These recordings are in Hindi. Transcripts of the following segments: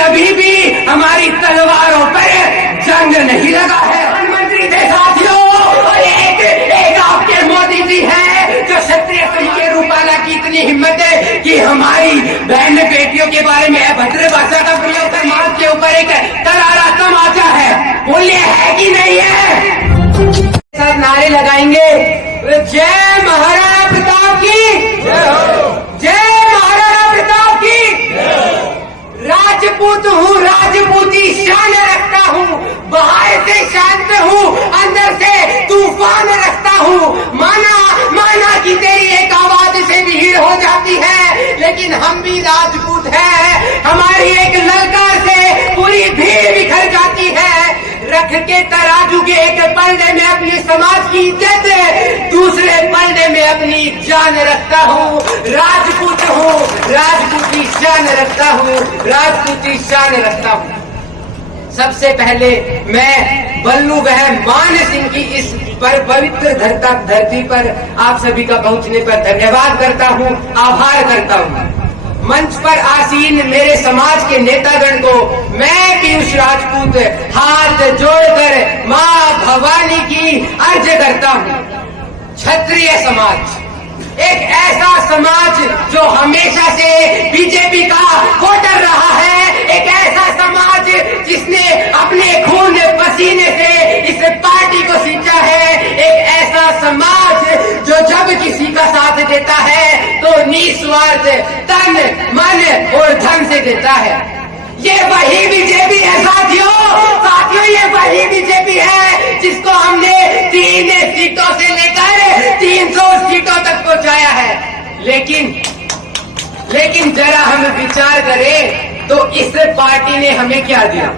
अभी भी हमारी तलवारों पर जंग नहीं लगा है। प्रधानमंत्री थे साथियों, और एक आपके मोदी जी हैं जो क्षत्रिय संघ के रूपाला की इतनी हिम्मत है कि हमारी बहन बेटियों के बारे में अभद्र भाषा का प्रयोग समाज के ऊपर एक करारा तमाचा है। बोलिए है कि नहीं है? सब नारे लगाएंगे, जय महाराणा प्रताप की, जय महाराणा प्रताप की। राजपूत हूँ, राजपूती शान रखता हूँ, बाहर से शांत हूँ, अंदर से तूफान रखता हूँ। माना कि तेरी एक आवाज से भीड़ हो जाती है, लेकिन हम भी राजपूत हैं, हमारी एक ललकार से पूरी भीड़ बिखर जाती है। रख के तराजू के एक पलड़े में अपने समाज की इज्जत, दूसरे पलड़े में अपनी जान रखता हूँ। राजपूत हूँ, राजपूती शान रखता हूँ, राजपूती शान रखता हूँ। सबसे पहले मैं बल्लू बहन मान सिंह की इस पर पवित्र धरती पर आप सभी का पहुंचने पर धन्यवाद करता हूँ, आभार करता हूँ। मंच पर आसीन मेरे समाज के नेतागण को मैं पीयूष राजपूत हाथ जोड़कर मां भवानी की अर्ज करता हूँ। क्षत्रिय समाज एक ऐसा समाज जो हमेशा से बीजेपी का वोटर रहा है, एक ऐसा समाज जिसने अपने खून पसीने से इस पार्टी को सींचा है, एक ऐसा समाज जो जब किसी का साथ देता है तो निस्वार्थ तन मन और धन से देता है। ये वही बीजेपी है साथियों, ये वही बीजेपी है जिसको हमने 3 सीटों से लेकर 300 सीटों तक पहुंचाया है। लेकिन जरा हम विचार करें तो इस पार्टी ने हमें क्या दिया?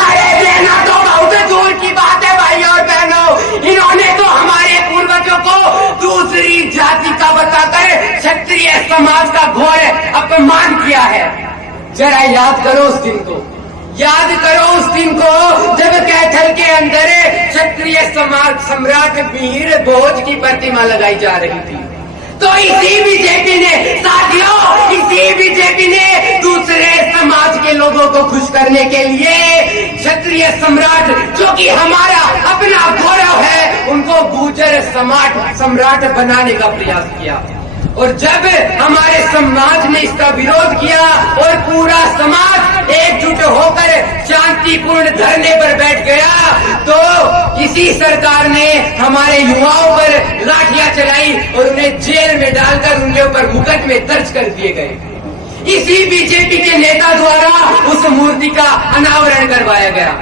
अरे देना तो बहुत दूर की बात है भाई और बहनों, इन्होंने तो हमारे पूर्वजों को दूसरी जाति का बताकर क्षत्रिय समाज का घोर अपमान किया है। जरा याद करो उस दिन को, याद करो उस दिन को जब कैथल के अंदर क्षत्रिय समाज सम्राट मिहिर भोज की प्रतिमा लगाई जा रही थी। तो इसी बीजेपी ने साथियों, इसी बीजेपी ने दूसरे समाज के लोगों को खुश करने के लिए क्षत्रिय सम्राट जो कि हमारा अपना गौरव है, उनको गुर्जर सम्राट बनाने का प्रयास किया। और जब हमारे समाज ने इसका विरोध किया और पूरा समाज एकजुट होकर शांतिपूर्ण धरने पर बैठ गया, तो इसी सरकार ने हमारे युवाओं पर लाठियां चलाई और उन्हें जेल में डालकर उनके ऊपर मुकदमे दर्ज कर दिए गए। इसी बीजेपी के नेता द्वारा उस मूर्ति का अनावरण करवाया गया।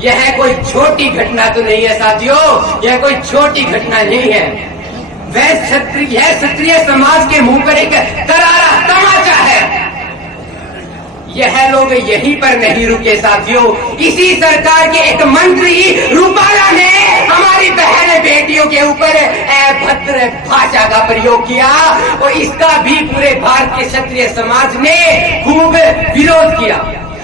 यह कोई छोटी घटना तो नहीं है साथियों, यह कोई छोटी घटना नहीं है। वह क्षत्रिय समाज के मुंह पर एक करारा तमाचा है। यह लोग यहीं पर नहीं रुके साथियों, इसी सरकार के एक मंत्री रूपाला ने हमारी बहन बेटियों के ऊपर अभद्र भाषा का प्रयोग किया और इसका भी पूरे भारत के क्षत्रिय समाज ने खूब विरोध किया।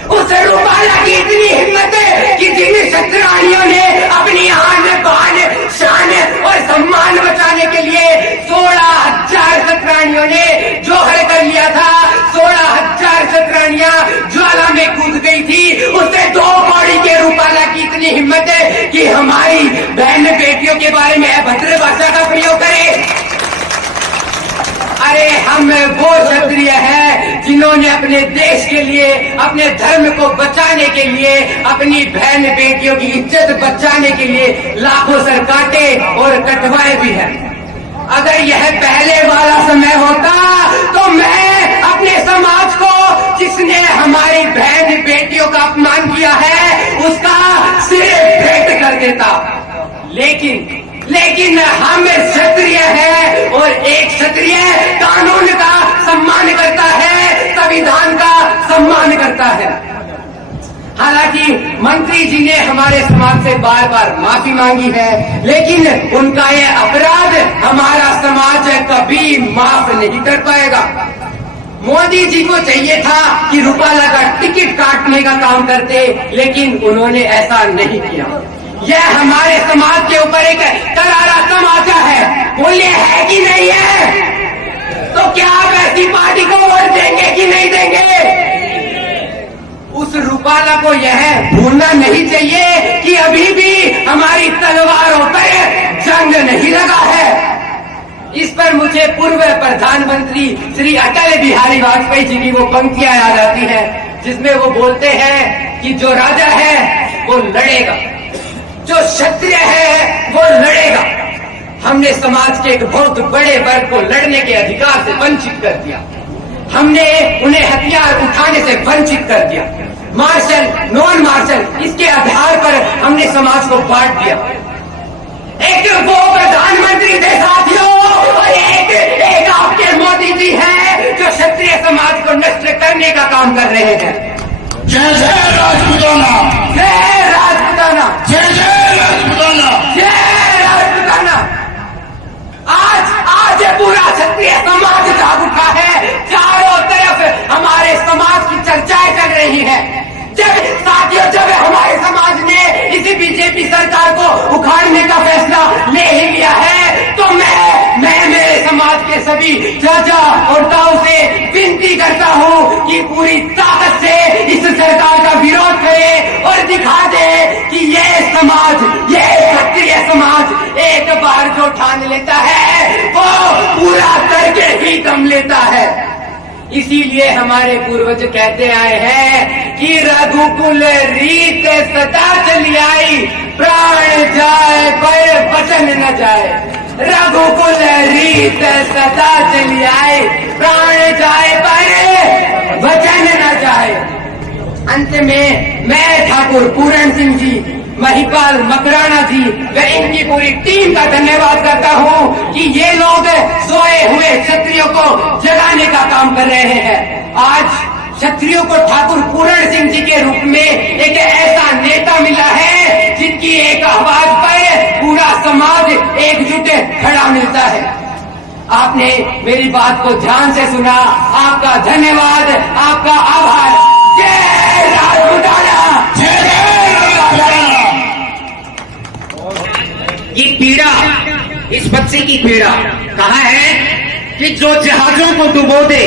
उस रूपाला की इतनी हिम्मत है कि जिन क्षत्रियों ने अपनी आन बान शान और सम्मान बचाने के लिए 16,000 क्षत्रियों ने जोहर कर लिया था, 16,000 क्षत्रियां ज्वाला में कूद गई थी। उससे 2 कौड़ी के रूपाला की इतनी हिम्मत है कि हमारी बहन बेटियों के बारे में अभद्र भाषा का प्रयोग करे। अरे हम वो क्षत्रिय हैं जिन्होंने अपने देश के लिए, अपने धर्म को बचाने के लिए, अपनी बहन बेटियों की इज्जत बचाने के लिए लाखों सर काटे और कटवाए भी हैं। अगर यह पहले वाला समय होता तो मैं अपने समाज को, जिसने हमारी बहन बेटियों का अपमान किया है, उसका सिर भेंट कर देता। लेकिन हम क्षत्रिय हैं और एक क्षत्रिय कानून का सम्मान करता है, संविधान का सम्मान करता है। हालांकि मंत्री जी ने हमारे समाज से बार बार माफी मांगी है, लेकिन उनका यह अपराध हमारा समाज कभी माफ नहीं कर पाएगा। मोदी जी को चाहिए था कि रूपाला का टिकट काटने का काम करते, लेकिन उन्होंने ऐसा नहीं किया। यह हमारे समाज के ऊपर एक करारा तमाचा है। बोलिए है कि नहीं है? तो क्या आप ऐसी पार्टी को वोट देंगे कि नहीं देंगे? रूपाला को यह भूलना नहीं चाहिए कि अभी भी हमारी तलवारों पर जंग नहीं लगा है। इस पर मुझे पूर्व प्रधानमंत्री श्री अटल बिहारी वाजपेयी जी की वो पंक्तियां याद आती हैं, जिसमें वो बोलते हैं कि जो राजा है वो लड़ेगा, जो क्षत्रिय है वो लड़ेगा। हमने समाज के एक बहुत बड़े वर्ग को लड़ने के अधिकार से वंचित कर दिया, हमने उन्हें हथियार उठाने से वंचित कर दिया। मार्शल, नॉन मार्शल, इसके आधार पर हमने समाज को बांट दिया। एक वो प्रधानमंत्री थे साथियों, और एक आपके मोदी जी हैं जो क्षत्रिय समाज को नष्ट करने का काम कर रहे हैं। जय जय राजपूताना, जय राजपूताना, जय जय राजपूताना, जय राजपूताना। आज ये पूरा क्षत्रिय समाज जाग उठा है, चारों तरफ हमारे समाज की चर्चाएं चल रही है। जब साथियों, जब हमारे समाज ने इसी बीजेपी सरकार को उखाड़ने का फैसला ले ही लिया है, तो मैं मेरे समाज के सभी चाचा और ताऊ से विनती करता हूं कि पूरी ताकत से इस सरकार का विरोध करे और दिखा दे कि ये समाज, ये क्षत्रिय समाज एक बार जो ठान लेता है वो पूरा करके ही दम लेता है। इसीलिए हमारे पूर्वज कहते आए हैं कि रघुकुल रीत सदा चली आई, प्राण जाए पर वचन न जाए। रघुकुल रीत सदा चली आई, प्राण जाए पर वचन न जाए। अंत में मैं ठाकुर पूरण सिंह जी, महिपाल मकराना जी व इनकी पूरी टीम का धन्यवाद करता हूं कि ये लोग सोए हुए क्षत्रियों को जगाने का काम कर रहे हैं। आज क्षत्रियों को ठाकुर पूरण सिंह जी के रूप में एक ऐसा नेता मिला है जिनकी एक आवाज पर पूरा समाज एकजुट खड़ा मिलता है। आपने मेरी बात को ध्यान से सुना, आपका धन्यवाद, आपका आभार। जय राजपूताना, जय जय राजपूताना। ये पीड़ा, इस बच्चे की पीड़ा कहाँ है कि जो जहाजों को डुबो दे,